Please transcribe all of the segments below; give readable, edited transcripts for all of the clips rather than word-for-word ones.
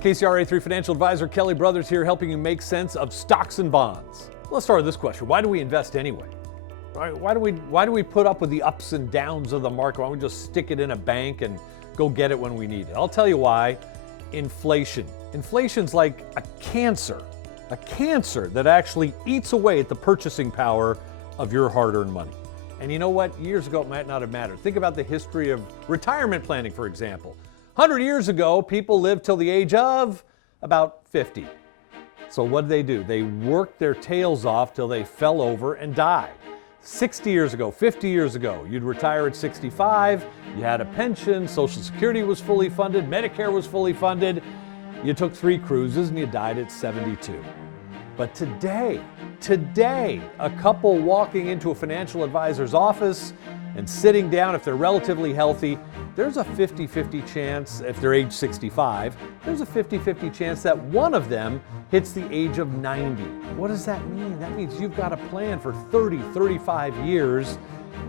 KCRA3 financial advisor Kelly Brothers here, helping you make sense of stocks and bonds. Let's start with this question. Why do we invest anyway? Why do we put up with the ups and downs of the market? Why don't we just stick it in a bank and go get it when we need it? I'll tell you why. Inflation. Inflation's like a cancer that actually eats away at the purchasing power of your hard-earned money. And you know what? Years ago, it might not have mattered. Think about the history of retirement planning, for example. 100 years ago, people lived till the age of about 50. So what did? They worked their tails off till they fell over and died. 60 years ago, 50 years ago, you'd retire at 65, you had a pension, Social Security was fully funded, Medicare was fully funded, you took 3 cruises and you died at 72. But today, a couple walking into a financial advisor's office and sitting down, if they're relatively healthy, there's a 50-50 chance, if they're age 65, there's a 50-50 chance that one of them hits the age of 90. What does that mean? That means you've got a plan for 30, 35 years,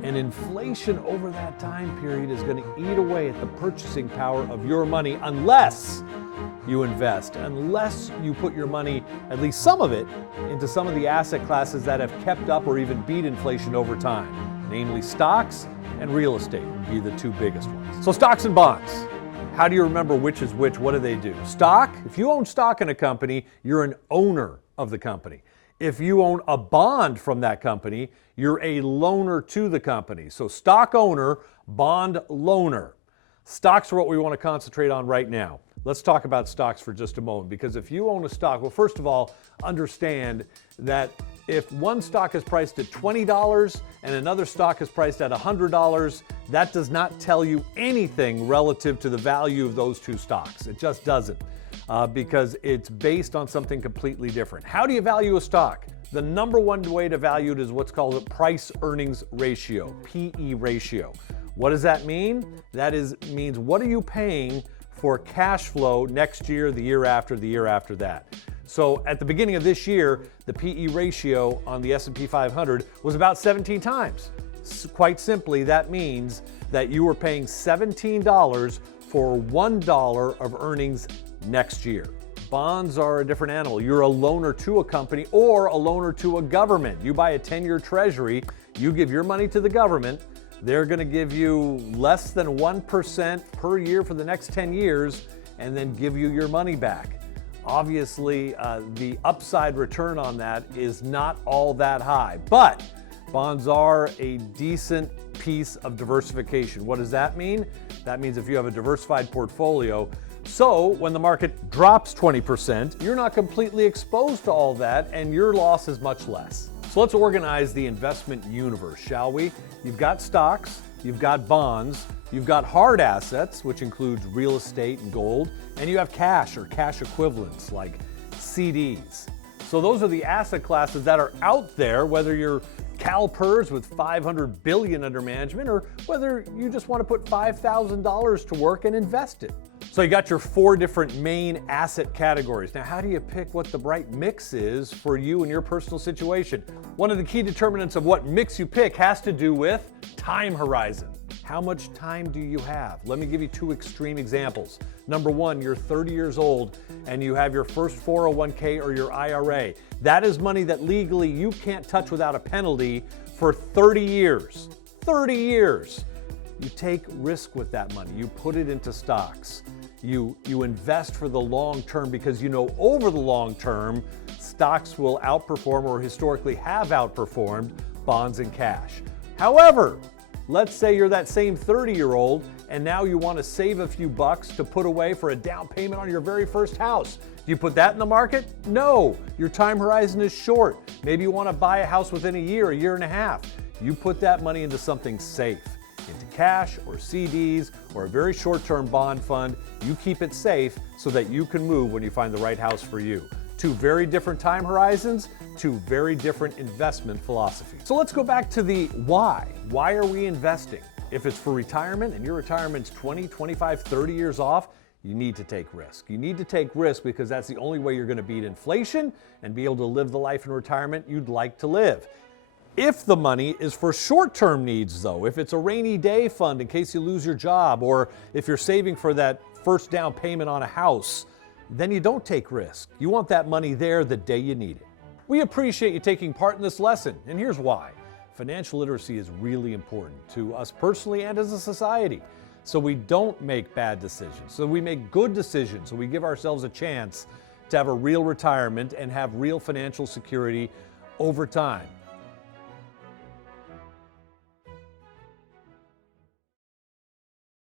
and inflation over that time period is going to eat away at the purchasing power of your money unless you invest, unless you put your money, at least some of it, into some of the asset classes that have kept up or even beat inflation over time, namely stocks and real estate would be the 2 biggest ones. So stocks and bonds. How do you remember which is which? What do? Stock, if you own stock in a company, you're an owner of the company. If you own a bond from that company, you're a loaner to the company. So stock owner, bond loaner. Stocks are what we want to concentrate on right now. Let's talk about stocks for just a moment, because if you own a stock, well, first of all, understand that if one stock is priced at $20 and another stock is priced at $100, that does not tell you anything relative to the value of those 2 stocks. It just doesn't, because it's based on something completely different. How do you value a stock? The number one way to value it is what's called a price-earnings ratio, PE ratio. What does that mean? That means what are you paying for cash flow next year, the year after, the year after that. So at the beginning of this year, the PE ratio on the S&P 500 was about 17 times. Quite simply, that means that you were paying $17 for $1 of earnings next year. Bonds are a different animal. You're a loaner to a company or a loaner to a government. You buy a 10-year treasury, you give your money to the government, they're going to give you less than 1% per year for the next 10 years and then give you your money back. Obviously, the upside return on that is not all that high, but bonds are a decent piece of diversification. What does that mean? That means if you have a diversified portfolio, so when the market drops 20%, you're not completely exposed to all that and your loss is much less. So let's organize the investment universe, shall we? You've got stocks, you've got bonds, you've got hard assets, which includes real estate and gold, and you have cash or cash equivalents like CDs. So those are the asset classes that are out there, whether you're CalPERS with $500 billion under management or whether you just want to put $5,000 to work and invest it. So you got your 4 different main asset categories. Now, how do you pick what the right mix is for you and your personal situation? One of the key determinants of what mix you pick has to do with time horizon. How much time do you have? Let me give you 2 extreme examples. Number 1, you're 30 years old and you have your first 401k or your IRA. That is money that legally you can't touch without a penalty for 30 years. 30 years. You take risk with that money. You put it into stocks. You invest for the long term because you know over the long term, stocks will outperform or historically have outperformed bonds and cash. However, let's say you're that same 30-year-old and now you want to save a few bucks to put away for a down payment on your very first house. Do you put that in the market? No, your time horizon is short. Maybe you want to buy a house within a year and a half. You put that money into something safe, into cash or CDs or a very short-term bond fund. You keep it safe so that you can move when you find the right house for you. 2 very different time horizons, 2 very different investment philosophies. So let's go back to the why. Why are we investing? If it's for retirement and your retirement's 20, 25, 30 years off, you need to take risk. You need to take risk because that's the only way you're going to beat inflation and be able to live the life in retirement you'd like to live. If the money is for short-term needs, though, if it's a rainy day fund in case you lose your job, or if you're saving for that first down payment on a house, then you don't take risk. You want that money there the day you need it. We appreciate you taking part in this lesson, and here's why. Financial literacy is really important to us personally and as a society. So we don't make bad decisions, so we make good decisions, so we give ourselves a chance to have a real retirement and have real financial security over time.